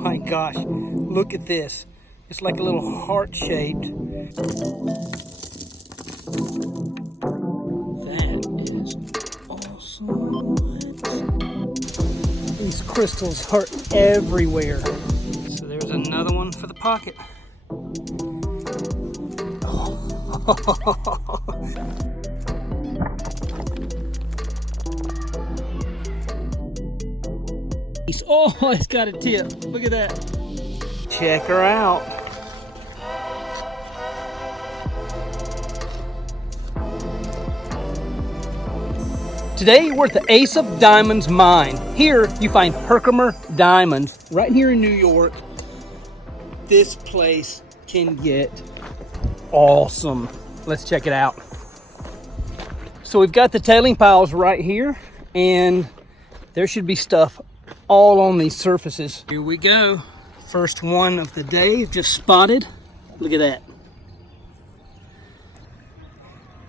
my gosh, look at this. It's like a little heart shaped. That is awesome. These crystals are everywhere. So there's another one for the pocket. Oh, it's got a tip. Look at that. Check her out. Today we're at the Ace of Diamonds mine. Here you find Herkimer Diamonds right here in New York. This place can get awesome. Let's check it out. So we've got the tailing piles right here, and there should be stuff all on these surfaces. Here we go. First one of the day, just spotted. Look at that.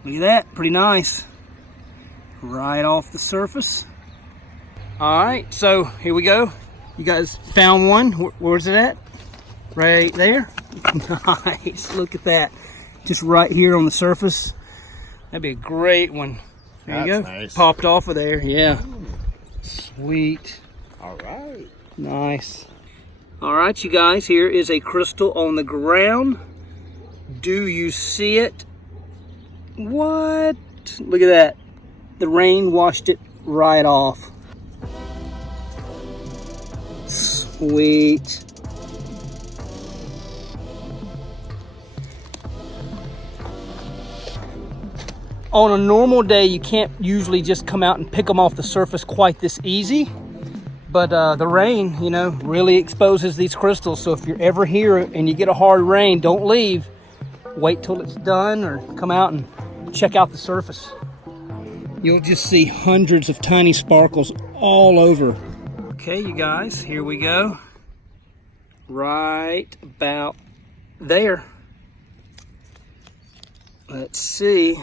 Look at that, pretty nice. Right off the surface. All right, so here we go. You guys found one. Where's it at? Right there. Nice, look at that. Just right here on the surface. That'd be a great one. There you go. Nice. Popped off of there, yeah. Sweet. All right. Nice. All right, you guys, here is a crystal on the ground. Do you see it? What? Look at that. The rain washed it right off. Sweet. On a normal day, you can't usually just come out and pick them off the surface quite this easy. But the rain, you know, really exposes these crystals. So if you're ever here and you get a hard rain, don't leave. Wait till it's done or come out and check out the surface. You'll just see hundreds of tiny sparkles all over. Okay, you guys, here we go. Right about there. Let's see.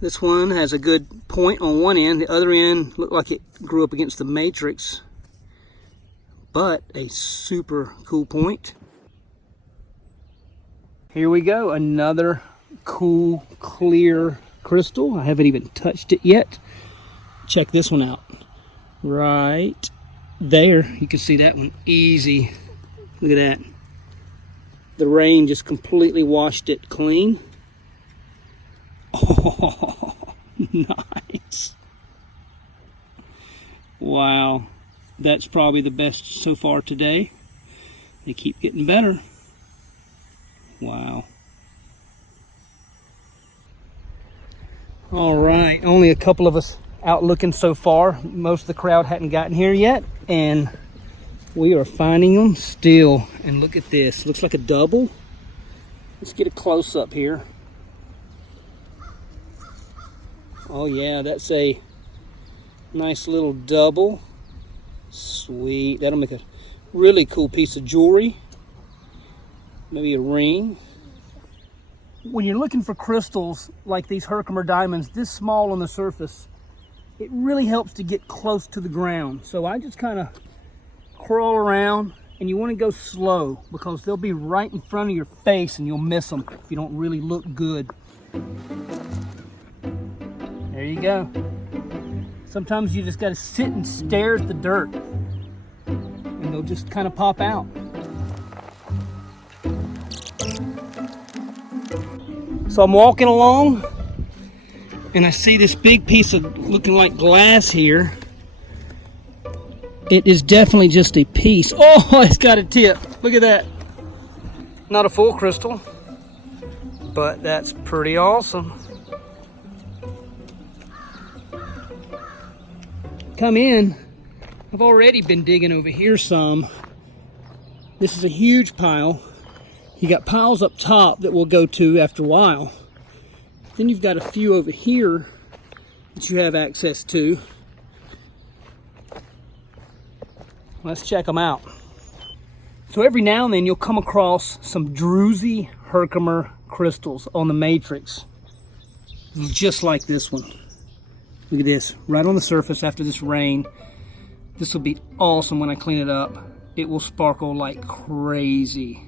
This one has a good point on one end. The other end looked like it grew up against the matrix, but a super cool point. Here we go, another cool, clear crystal. I haven't even touched it yet. Check this one out. Right there, you can see that one easy. Look at that. The rain just completely washed it clean. Oh, nice. Wow, that's probably the best so far today. They keep getting better. Wow. All right, only a couple of us out looking so far. Most of the crowd hadn't gotten here yet, and we are finding them still. And look at this, looks like a double. Let's get a close up here. Oh yeah, that's a nice little double. Sweet, that'll make a really cool piece of jewelry. Maybe a ring. When you're looking for crystals like these Herkimer diamonds this small on the surface, it really helps to get close to the ground. So I just kind of crawl around, and you want to go slow because they'll be right in front of your face and you'll miss them if you don't really look good. There you go. Sometimes you just got to sit and stare at the dirt and they'll just kind of pop out. So I'm walking along and I see this big piece of looking like glass here. It is definitely just a piece. Oh, it's got a tip. Look at that. Not a full crystal, but that's pretty awesome. Come in. I've already been digging over here some. This is a huge pile. You got piles up top that we'll go to after a while. Then you've got a few over here that you have access to. Let's check them out. So every now and then you'll come across some druzy Herkimer crystals on the matrix, just like this one. Look at this, right on the surface after this rain. This will be awesome when I clean it up. it will sparkle like crazy.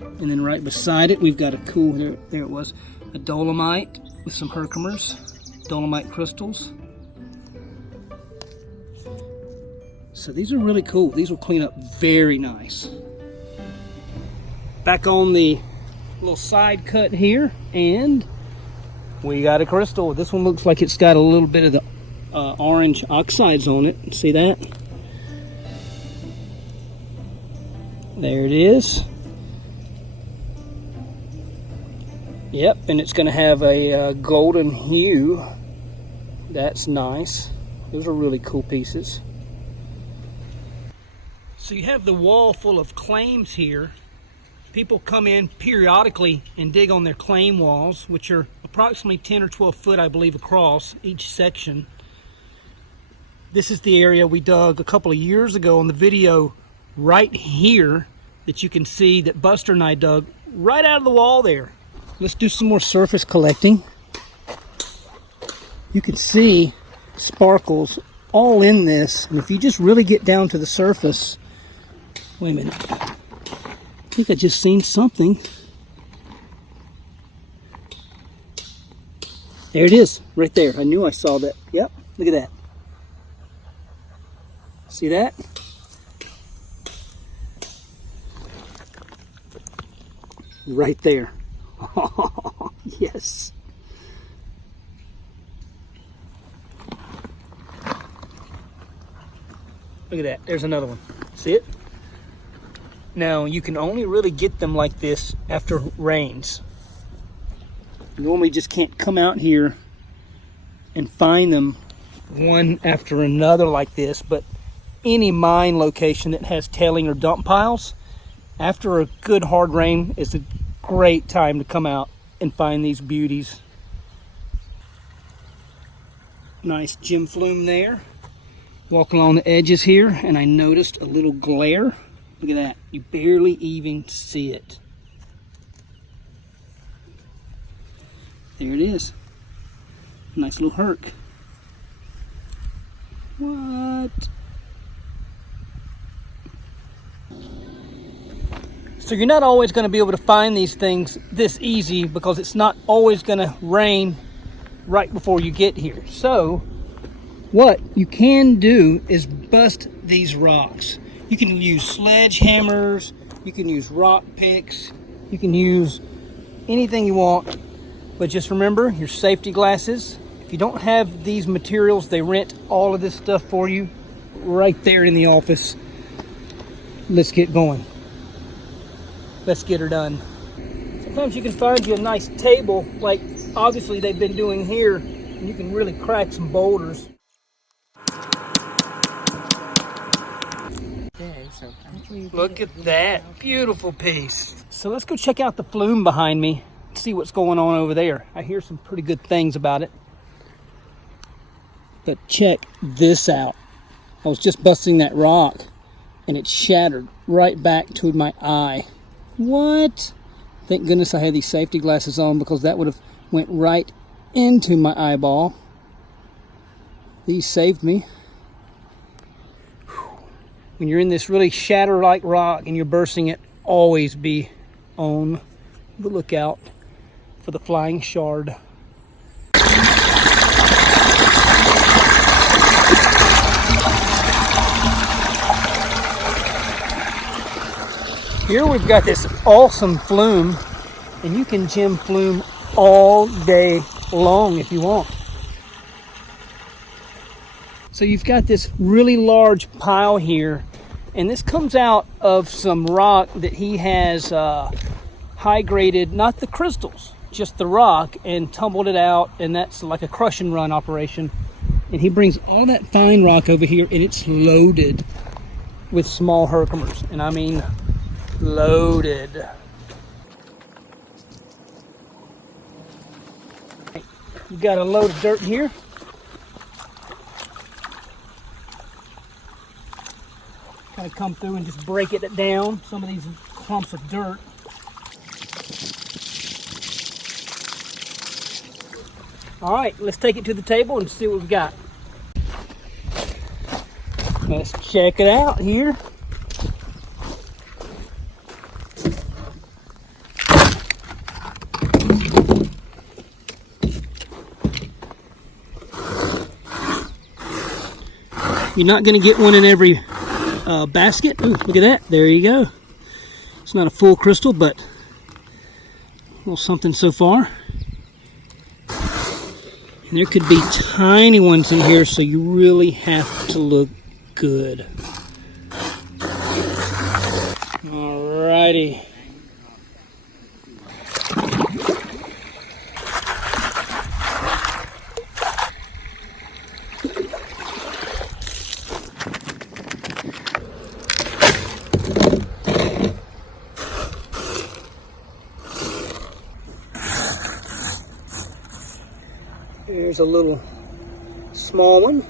And then right beside it, we've got a cool, there it was, a dolomite with some Herkimers, dolomite crystals. So these are really cool. These will clean up very nice. Back on the little side cut here, and we got a crystal. This one looks like it's got a little bit of the orange oxides on it. See that? There it is. Yep, and it's going to have a golden hue. That's nice. Those are really cool pieces. So you have the wall full of claims here. People come in periodically and dig on their claim walls, which are approximately 10 or 12 foot, I believe, across each section. This is the area we dug a couple of years ago on the video right here that you can see that Buster and I dug right out of the wall there. Let's do some more surface collecting. You can see sparkles all in this, and if you just really get down to the surface, wait a minute, I think I just seen something. There it is, right there. I knew I saw that. Yep, look at that. See that? Right there. Oh, yes. Look at that. There's another one. See it? Now, you can only really get them like this after rains. You normally just can't come out here and find them one after another like this, but any mine location that has tailing or dump piles, after a good hard rain is a great time to come out and find these beauties. Nice gem flume there. Walk along the edges here, and I noticed a little glare. Look at that. You barely even see it. There it is. Nice little Herc. What? So you're not always going to be able to find these things this easy because it's not always going to rain right before you get here. So what you can do is bust these rocks. You can use sledgehammers, you can use rock picks, you can use anything you want, but just remember your safety glasses. If you don't have these materials, they rent all of this stuff for you right there in the office. Let's get going. Let's get her done. Sometimes you can find you a nice table, like obviously they've been doing here, and you can really crack some boulders. Look at that, beautiful piece. So let's go check out the flume behind me, see what's going on over there. I hear some pretty good things about it. But check this out. I was just busting that rock, and it shattered right back to my eye. What? Thank goodness I had these safety glasses on, because that would have went right into my eyeball. These saved me. When you're in this really shatter-like rock and you're bursting it, always be on the lookout for the flying shard. Here we've got this awesome flume, and you can gem flume all day long if you want. So you've got this really large pile here, and this comes out of some rock that he has high graded, not the crystals, just the rock, and tumbled it out, and that's like a crush and run operation. And he brings all that fine rock over here, and it's loaded with small Herkimers, and I mean loaded. You got a load of dirt here. Kind of come through and just break it down, some of these clumps of dirt. All right, let's take it to the table and see what we've got. Let's check it out here. You're not going to get one in every basket. Ooh, look at that. There you go. It's not a full crystal, but a little something so far. And there could be tiny ones in here, so you really have to look good. Alrighty. Here's a little small one.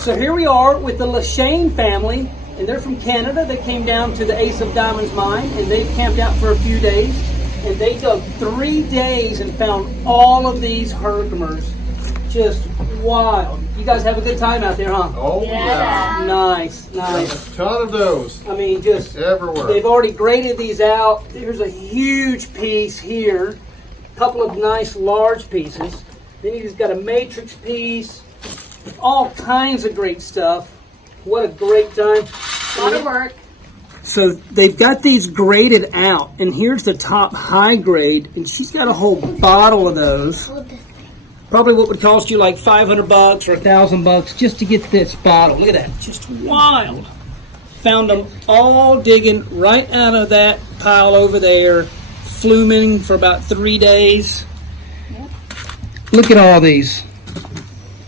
So here we are with the Lachine family, and they're from Canada. They came down to the Ace of Diamonds mine, and they've camped out for a few days. And they dug 3 days and found all of these Herkimers. Just wild. You guys have a good time out there, huh? Oh, yeah. Nice, nice. Got a ton of those. I mean, just everywhere. They've already graded these out. There's a huge piece here. A couple of nice large pieces. Then he's got a matrix piece. All kinds of great stuff. What a great time. A lot of work. So they've got these graded out, and here's the top high grade, and she's got a whole bottle of those. Probably what would cost you like $500 or $1,000 just to get this bottle. Look at that, just wild. Found them all digging right out of that pile over there, fluming for about 3 days. Yep. Look at all these,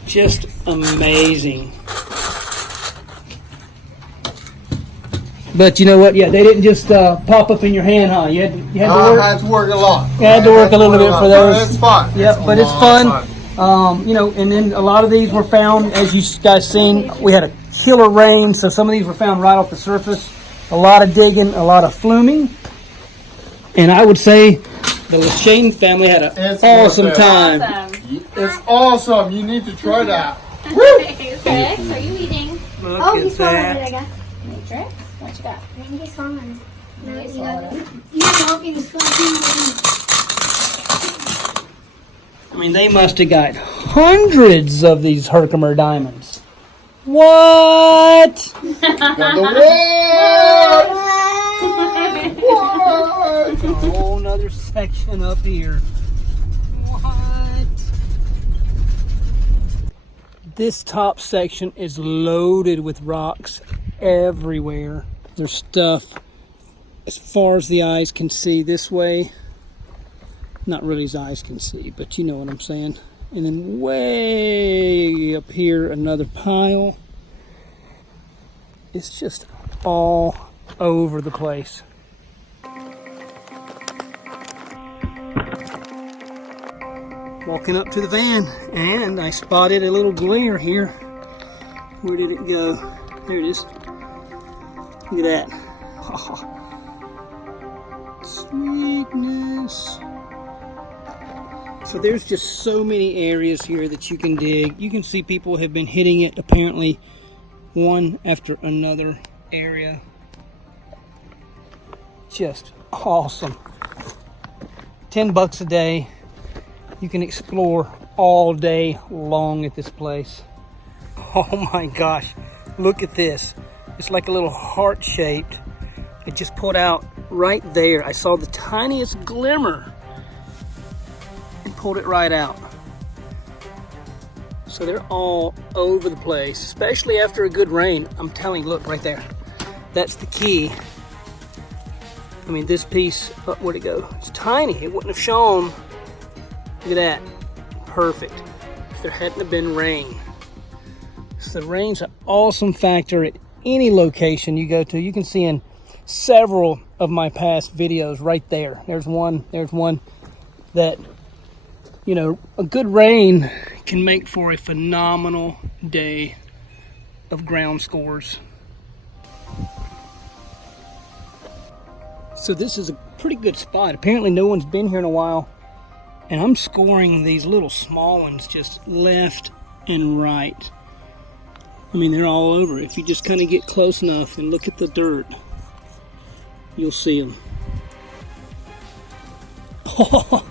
just amazing. But you know what? Yeah, they didn't just pop up in your hand, huh? You had to work. I had to work a lot. You had to work a little bit for those. It's fun. Yeah, but it's fun. You know, and then a lot of these were found, as you guys seen, we had a killer rain, so some of these were found right off the surface. A lot of digging, a lot of fluming. And I would say the Lachine family had an awesome time. Awesome. It's awesome. You need to try that. Matrix, are you eating? Look he's at swallowing it, I that. guess. Matrix? What you got? I think he's swallowing it. No, He's you swallowing got it. it. You're walking, he's swallowing I mean, they must have got hundreds of these Herkimer diamonds. What? A whole nother section up here. What? This top section is loaded with rocks everywhere. There's stuff as far as the eyes can see this way. Not really as eyes can see, but you know what I'm saying. And then way up here, another pile. It's just all over the place. Walking up to the van, and I spotted a little glare here. Where did it go? There it is. Look at that. Oh, sweetness. So there's just so many areas here that you can dig. You can see people have been hitting it apparently one after another area. Just awesome. $10 a day. You can explore all day long at this place. Oh my gosh, look at this. It's like a little heart shaped. It just pulled out right there. I saw the tiniest glimmer and pulled it right out. So they're all over the place, especially after a good rain. I'm telling you, look right there. That's the key. I mean, this piece, where'd it go? It's tiny, it wouldn't have shown. Look at that, perfect. If there hadn't have been rain. So the rain's an awesome factor at any location you go to. You can see in several of my past videos right there. There's one that, you know, a good rain can make for a phenomenal day of ground scores. So this is a pretty good spot. Apparently no one's been here in a while. And I'm scoring these little small ones just left and right. I mean, they're all over. If you just kind of get close enough and look at the dirt, you'll see them. Oh,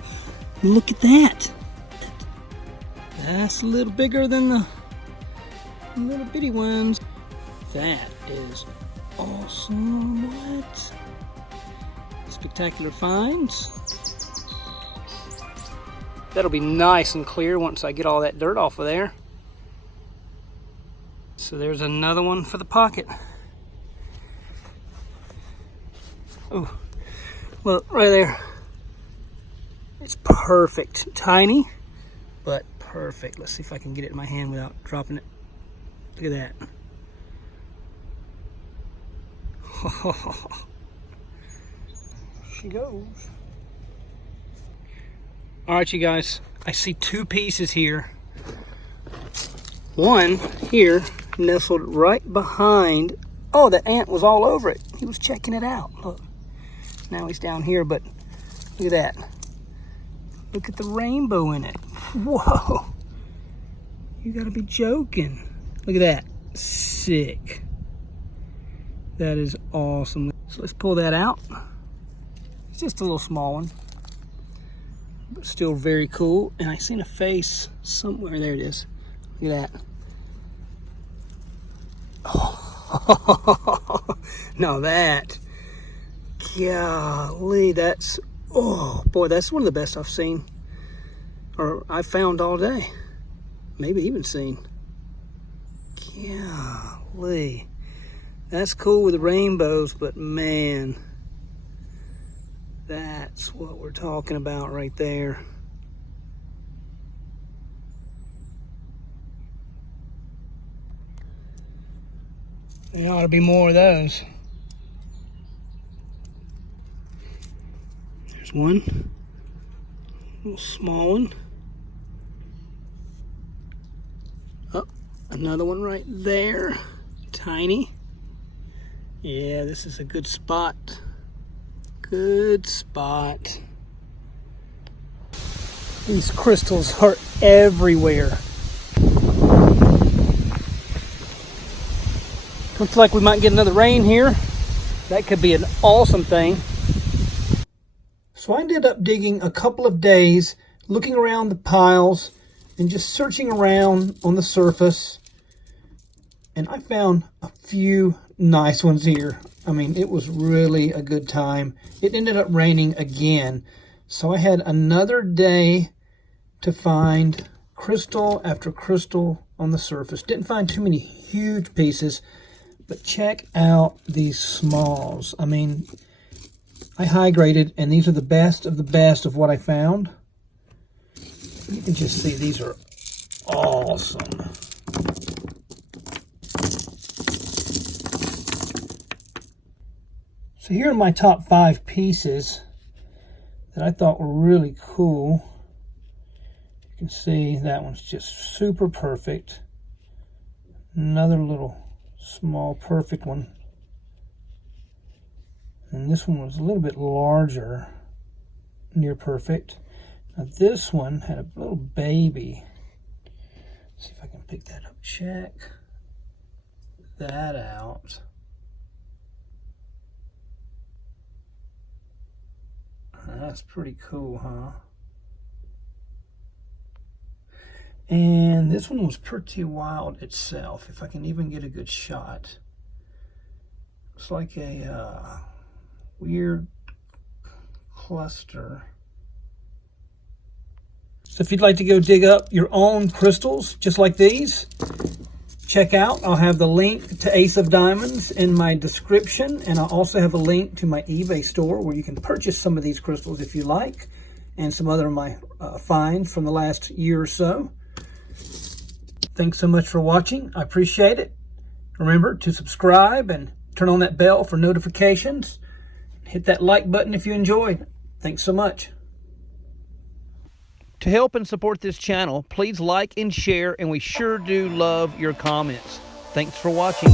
look at that. That's a little bigger than the little bitty ones. That is awesome. What? Spectacular finds. That'll be nice and clear once I get all that dirt off of there. So there's another one for the pocket. Oh, well, right there. It's perfect. Tiny, but perfect. Let's see if I can get it in my hand without dropping it. Look at that. She goes. All right, you guys, I see two pieces here. One here nestled right behind. Oh, the ant was all over it. He was checking it out. Look, now he's down here, but look at that. Look at the rainbow in it. Whoa, you gotta be joking. Look at that, sick. That is awesome. So let's pull that out. It's just a little small one, but still very cool. And I seen a face somewhere. There it is. Look at that. Oh, now that, golly, that's, oh boy, that's one of the best I've seen, or I've found all day. Maybe even seen. Golly. That's cool with the rainbows, but man, that's what we're talking about right there. There ought to be more of those. There's one, little small one. Oh, another one right there, tiny. Yeah, this is a good spot. Good spot. These crystals are everywhere. Looks like we might get another rain here. That could be an awesome thing. So I ended up digging a couple of days, looking around the piles and just searching around on the surface. And I found a few nice ones here. I mean, it was really a good time. It ended up raining again, so I had another day to find crystal after crystal on the surface. Didn't find too many huge pieces, but check out these smalls. I mean, I high graded, and these are the best of what I found. You can just see these are awesome. So here are my top 5 pieces that I thought were really cool. You can see that one's just super perfect. Another little small perfect one. And this one was a little bit larger, near perfect. Now this one had a little baby. Let's see if I can pick that up. Check that out. That's pretty cool, huh? And this one was pretty wild itself, if I can even get a good shot. Looks like a weird cluster. So if you'd like to go dig up your own crystals, just like these, check out. I'll have the link to Ace of Diamonds in my description, and I'll also have a link to my eBay store where you can purchase some of these crystals if you like, and some other of my finds from the last year or so. Thanks so much for watching. I appreciate it. Remember to subscribe and turn on that bell for notifications. Hit that like button if you enjoyed. Thanks so much. To help and support this channel, please like and share, and we sure do love your comments. Thanks for watching.